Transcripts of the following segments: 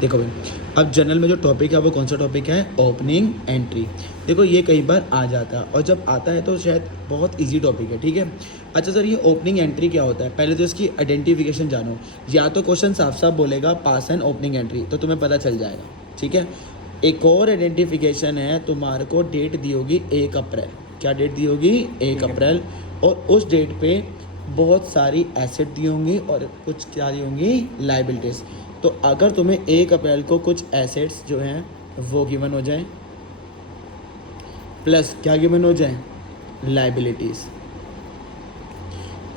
देखो भाई, अब जनरल में जो टॉपिक है वो कौन सा टॉपिक है, ओपनिंग एंट्री। देखो ये कई बार आ जाता है और जब आता है तो शायद बहुत इजी टॉपिक है, ठीक है। अच्छा सर, ये ओपनिंग एंट्री क्या होता है, पहले तो इसकी आइडेंटिफिकेशन जानो। या तो क्वेश्चन साफ साफ बोलेगा पास एंड ओपनिंग एंट्री, तो तुम्हें पता चल जाएगा, ठीक है। एक और आइडेंटिफिकेशन है, तुम्हारे को डेट दी होगी 1 अप्रैल। क्या डेट दी होगी, 1 अप्रैल। और उस डेट पे बहुत सारी एसेट दी होंगी और कुछ क्या दी होंगी, लाइबिलिटीज़। तो अगर तुम्हें 1 अप्रैल को कुछ एसेट्स जो हैं वो गिवन हो जाए, प्लस क्या गिवन हो जाए, लाइबिलिटीज़,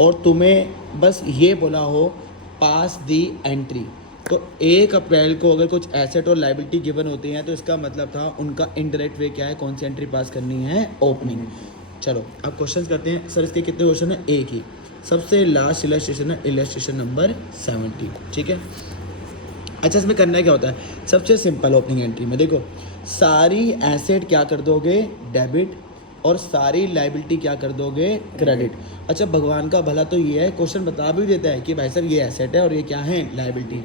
और तुम्हें बस ये बोला हो पास दी एंट्री, तो 1 अप्रैल को अगर कुछ एसेट और लाइबिलिटी गिवन होती हैं तो इसका मतलब था उनका इनडायरेक्ट वे क्या है, कौन सी एंट्री पास करनी है, ओपनिंग। चलो अब क्वेश्चन करते हैं। सर इसके कितने क्वेश्चन है, एक ही। सबसे लास्ट इलस्ट्रेशन है इलस्ट्रेशन नंबर 70, ठीक है। अच्छा इसमें करना क्या होता है, सबसे सिंपल ओपनिंग एंट्री में देखो, सारी एसेट क्या कर दोगे, डेबिट, और सारी लाइबिलिटी क्या कर दोगे, क्रेडिट। अच्छा भगवान का भला तो ये है, क्वेश्चन बता भी देता है कि भाई साहब ये एसेट है और ये क्या है, लाइबिलिटी।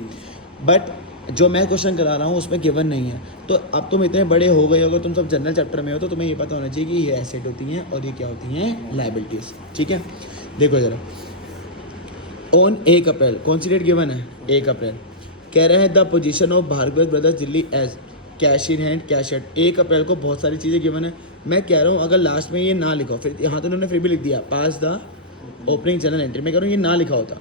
बट जो मैं क्वेश्चन करा रहा हूँ उसमें गिवन नहीं है। तो अब तुम इतने बड़े हो गए हो, अगर तुम सब जनरल चैप्टर में हो तो तुम्हें ये पता होना चाहिए कि ये एसेट होती हैं और ये क्या होती हैं, लाइबिलिटीज़, ठीक है। देखो ज़रा, ऑन 1 अप्रैल कौन सी डेट गिवन है, 1 अप्रैल। कह रहे हैं the position of Bhargav brothers Delhi as cash in hand, cash at. 1 April को बहुत सारी चीज़ें गिवन है। मैं कह रहा हूँ अगर लास्ट में ये ना लिखो, फिर यहाँ तो उन्होंने फिर भी लिख दिया पास द ओपनिंग जनरल एंट्री, मैं कह रहा हूँ ये ना लिखा होता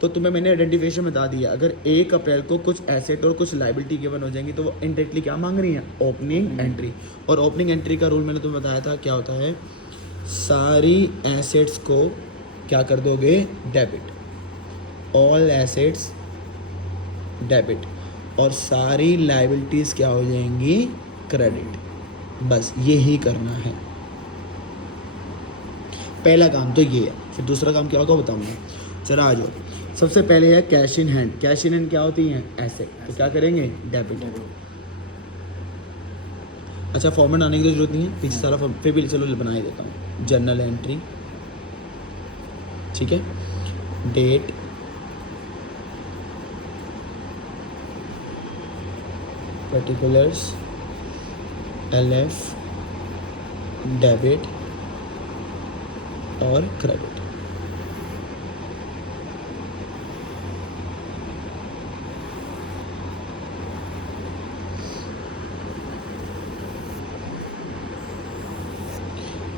तो तुम्हें मैंने आइडेंटिफिकेशन बता दिया। अगर 1 अप्रैल को कुछ एसेट और कुछ लाइबिलिटी गिवन हो जाएंगी तो वो इनडायरेक्टली क्या मांग रही है, ओपनिंग एंट्री। और ओपनिंग एंट्री का रूल मैंने तुम्हें बताया था क्या होता है, सारी एसेट्स को क्या कर दोगे, डेबिट, ऑल एसेट्स डेबिट, और सारी लाइबिलिटीज़ क्या हो जाएंगी, क्रेडिट। बस यही करना है, पहला काम तो ये है। फिर दूसरा काम क्या होगा बताऊंगा, चला आ जाओ। सबसे पहले है cash in hand. Cash in hand क्या होती हैं, एसेट, तो क्या करेंगे, डेबिट। अच्छा फॉर्मेट आने की तो जरूरत नहीं है, पीछे सारा फॉर्म फिर भी चलो बना ही देता हूँ। जर्नल एंट्री, ठीक है, डेट, पर्टिकुलर्स, LF, डेबिट और क्रेडिट।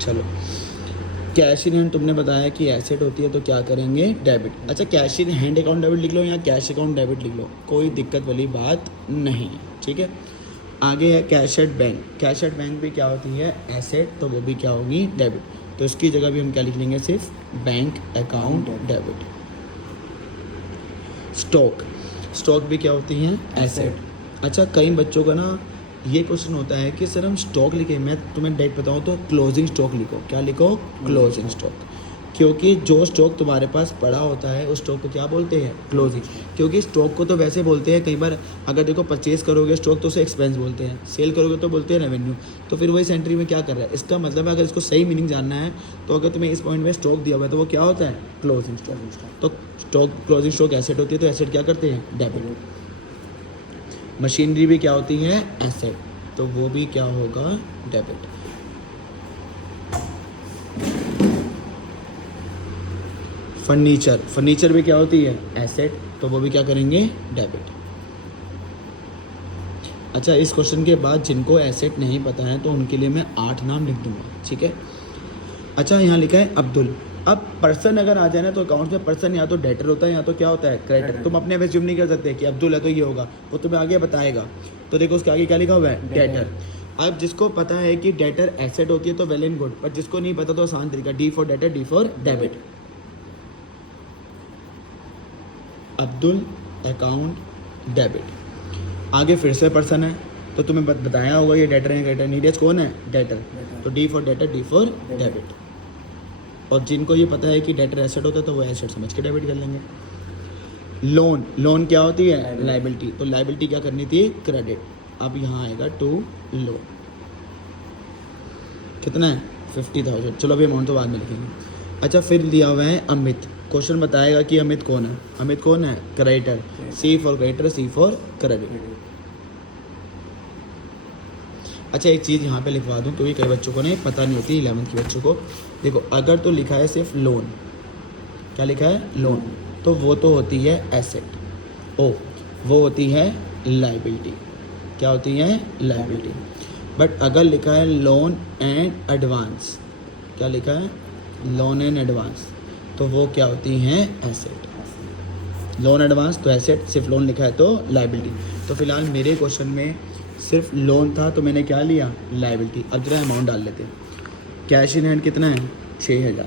चलो कैश इन हैंड तुमने बताया कि एसेट होती है तो क्या करेंगे, डेबिट। अच्छा cash in hand account debit लिख लो या कैश अकाउंट डेबिट लिख लो, कोई दिक्कत वाली बात नहीं है, ठीक है। आगे है cash at bank. Cash at bank भी क्या होती है, एसेट, तो वो भी क्या होगी, डेबिट। तो इसकी जगह भी हम क्या लिख लेंगे, सिर्फ bank account debit. Stock, stock भी क्या होती हैं, एसेट। अच्छा कई बच्चों का ना ये क्वेश्चन होता है कि सर हम स्टॉक लिखें, मैं तुम्हें डेट बताऊँ तो क्लोजिंग स्टॉक लिखो। क्या लिखो, क्लोजिंग स्टॉक, क्योंकि जो स्टॉक तुम्हारे पास पड़ा होता है उस स्टॉक को क्या बोलते हैं, क्लोजिंग। क्योंकि स्टॉक को तो वैसे बोलते हैं, कई बार अगर देखो परचेज करोगे स्टॉक तो उसे एक्सपेंस बोलते हैं, सेल करोगे तो बोलते हैं रेवेन्यू। तो फिर वही एंट्री में क्या कर रहा है, इसका मतलब है अगर इसको सही मीनिंग जानना है तो अगर तुम्हें इस पॉइंट में स्टॉक दिया हुआ है तो वो क्या होता है, क्लोजिंग स्टॉक। तो स्टॉक, क्लोजिंग स्टॉक एसेट होती है, तो एसेट क्या करते हैं, डेबिट। मशीनरी भी क्या होती है, एसेट, तो वो भी क्या होगा, डेबिट। फर्नीचर, फर्नीचर भी क्या होती है, एसेट, तो वो भी क्या करेंगे, डेबिट। अच्छा इस क्वेश्चन के बाद जिनको एसेट नहीं पता है तो उनके लिए मैं 8 नाम लिख दूंगा, ठीक है। अच्छा यहाँ लिखा है अब्दुल। अब पर्सन अगर आ जाए ना तो अकाउंट में पर्सन या तो डेटर होता है या तो क्या होता है, क्रेडिटर। तुम अपने में ज्यूम नहीं कर सकते कि अब्दुल है तो ये होगा, वो तुम्हें आगे बताएगा। तो देखो उसके आगे क्या लिखा हुआ है, डेटर। अब जिसको पता है कि डेटर एसेट होती है तो वेल एंड गुड, पर जिसको नहीं पता तो आसान तरीका, D for debtor, D for debit. Abdul account debit. आगे फिर से पर्सन है तो तुम्हें बताया होगा ये डेटर है, क्रेडिटर। नीडेज कौन है, डेटर, तो D for debtor, D for debit. और जिनको ये पता है कि डेटर एसेट होता है तो वो एसेट समझ के डेबिट कर लेंगे। लोन, लोन क्या होती है, लाइबिलिटी, तो लाइबिलिटी क्या करनी थी, क्रेडिट। अब यहाँ आएगा टू लोन, कितना है, 50,000। चलो अभी अमाउंट तो बाद में लिखेंगे। अच्छा फिर दिया हुआ है अमित। क्वेश्चन बताएगा कि अमित कौन है, अमित कौन है, creditor. C for creditor, C for credit. अच्छा एक चीज़ यहाँ पे लिखवा दूँ, क्योंकि कई बच्चों को नहीं पता नहीं होती 11th के बच्चों को। देखो अगर तो लिखा है सिर्फ लोन, क्या लिखा है लोन, तो वो तो होती है एसेट। ओ वो होती है लाइबिलिटी, क्या होती है लाइबिलिटी। बट अगर लिखा है लोन एंड एडवांस, क्या लिखा है लोन एंड एडवांस, तो वो क्या होती हैं एसेट। लोन एडवांस तो एसेट, सिर्फ लोन लिखा है तो लाइबिलिटी। तो फिलहाल मेरे क्वेश्चन में सिर्फ लोन था तो मैंने क्या लिया लाइबिलिटी। अब जरा अमाउंट डाल लेते हैं। कैश इन हैंड कितना है 6000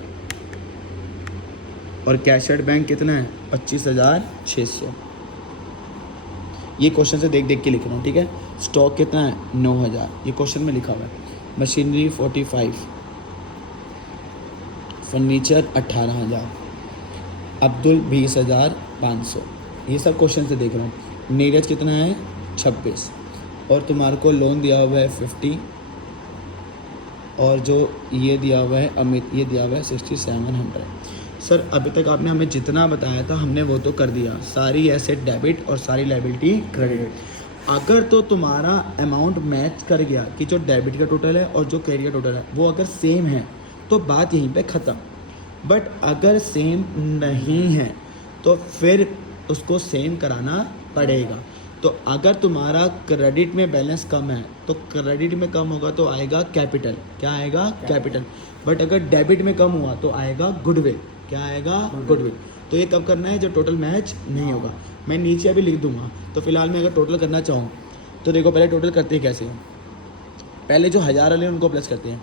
और कैश एट बैंक कितना है 25,600। ये क्वेश्चन से देख देख के लिख रहा हूँ, ठीक है। स्टॉक कितना है 9000, ये क्वेश्चन में लिखा हुआ है। Machinery 45, furniture 18,000, Abdul 20,500। ये सब क्वेश्चन से देख रहा हूँ। नीरज कितना है 26 और तुम्हारे को लोन दिया हुआ है 50 और जो ये दिया हुआ है अमित ये दिया हुआ है 6700। सर अभी तक आपने हमें जितना बताया था हमने वो तो कर दिया, सारी एसेट डेबिट और सारी लाइबिलिटी क्रेडिट। अगर तो तुम्हारा अमाउंट मैच कर गया कि जो डेबिट का टोटल है और जो क्रेडिट का टोटल है वो अगर सेम है तो बात यहीं पे ख़त्म। बट अगर सेम नहीं है तो फिर उसको सेम कराना पड़ेगा। तो अगर तुम्हारा क्रेडिट में बैलेंस कम है तो क्रेडिट में कम होगा तो आएगा कैपिटल, क्या आएगा कैपिटल। बट अगर डेबिट में कम हुआ तो आएगा गुडविल, क्या आएगा गुडविल। तो ये कब करना है जब टोटल मैच नहीं होगा। मैं नीचे अभी लिख दूंगा। तो फिलहाल मैं अगर टोटल करना चाहूँ तो देखो पहले टोटल करते हैं कैसे। पहले जो 1000 वाले हैं उनको प्लस करते हैं।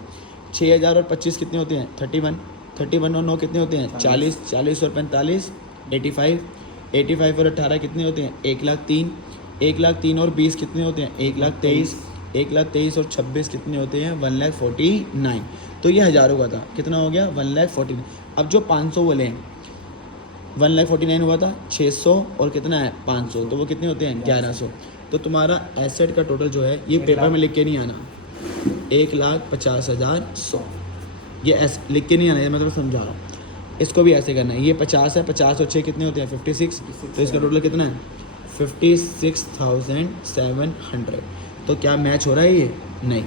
6000 और 25 कितने होते हैं 31, 31 और 9 कितने होते हैं 40, 40 और 45 85, 85 और 18 कितने होते हैं 1,03,000, 1,03,000 और 20 कितने होते हैं 1,23,000, 1,23,000 और 26 कितने होते हैं 1,49,000। तो ये हज़ारों का था, कितना हो गया 1,49,000। अब जो 500 वाले हैं 1,49,000 हुआ था, 600 और कितना है 500, तो वो कितने होते हैं 1100। तो तुम्हारा एसेट का टोटल जो है ये पेपर में लिख के नहीं आना 1,50,100, ये ऐसे लिख के नहीं आना है, मैं थोड़ा समझा रहा हूँ। इसको भी ऐसे करना है। ये 50 है, 50 और 6 कितने होते हैं 56, तो इसका टोटल कितना है 56,700। तो क्या मैच हो रहा है ये नहीं।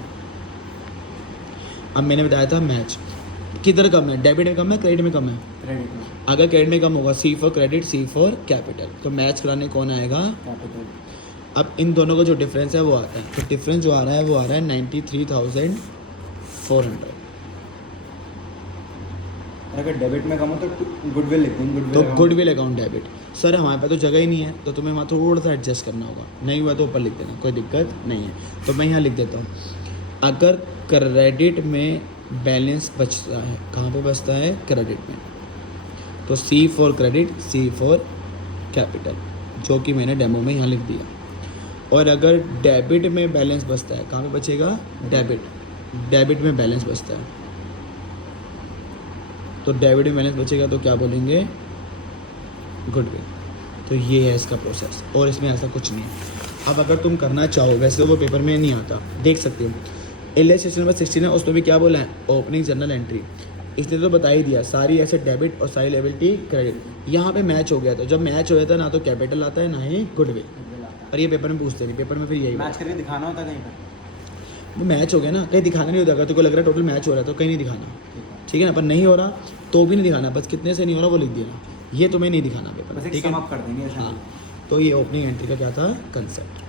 अब मैंने बताया था मैच किधर कम है, डेबिट में कम है क्रेडिट में कम है क्रेडिट में। अगर क्रेडिट में कम होगा C for credit C for capital, तो मैच कराने कौन आएगा कैपिटल। अब इन दोनों का जो डिफरेंस है वो आता है, तो डिफरेंस जो आ रहा है वो आ रहा है 93,400। अगर डेबिट में कम हो तो गुडविल लिख दूँ, तो गुडविल अकाउंट डेबिट। सर हमारे पास तो जगह ही नहीं है तो तुम्हें वहाँ थोड़ा सा एडजस्ट करना होगा, नहीं हुआ तो ऊपर लिख देना, कोई दिक्कत नहीं है। तो मैं यहाँ लिख देता हूँ अगर क्रेडिट में बैलेंस बचता है, कहाँ पे बचता है क्रेडिट में, तो C for credit C for capital, जो कि मैंने डेमो में यहाँ लिख दिया। और अगर डेबिट में बैलेंस बचता है, कहाँ पे बचेगा डेबिट, डेबिट में बैलेंस बचता है तो डेबिट में बैलेंस बचेगा तो क्या बोलेंगे गुडविल। तो ये है इसका प्रोसेस और इसमें ऐसा कुछ नहीं है। अब अगर तुम करना चाहो, वैसे वो पेपर में नहीं आता, देख सकते हो इलस्ट्रेशन नंबर 16 है, उसमें भी क्या बोला है ओपनिंग जर्नल एंट्री, इसने तो बता ही दिया सारी ऐसे डेबिट और सारी लायबिलिटी क्रेडिट। यहाँ पे मैच हो गया था, जब मैच हो जाता है ना तो कैपिटल आता है ना ही गुडविल। और ये पेपर में पूछते नहीं, पेपर में फिर यही मैच करके दिखाना होता है कहीं पर। वो मैच हो गया ना, कहीं दिखाना नहीं होता। अगर तुमको लग रहा है टोटल मैच हो रहा है तो कहीं नहीं दिखाना, ठीक है ना। पर नहीं हो रहा तो भी नहीं दिखाना, बस कितने से नहीं हो रहा वो लिख देना, ये तुम्हें नहीं दिखाना पेपर, बस एक ठीक है। सम अप कर देंगे। हाँ, तो ये ओपनिंग एंट्री का क्या था कंसेप्ट।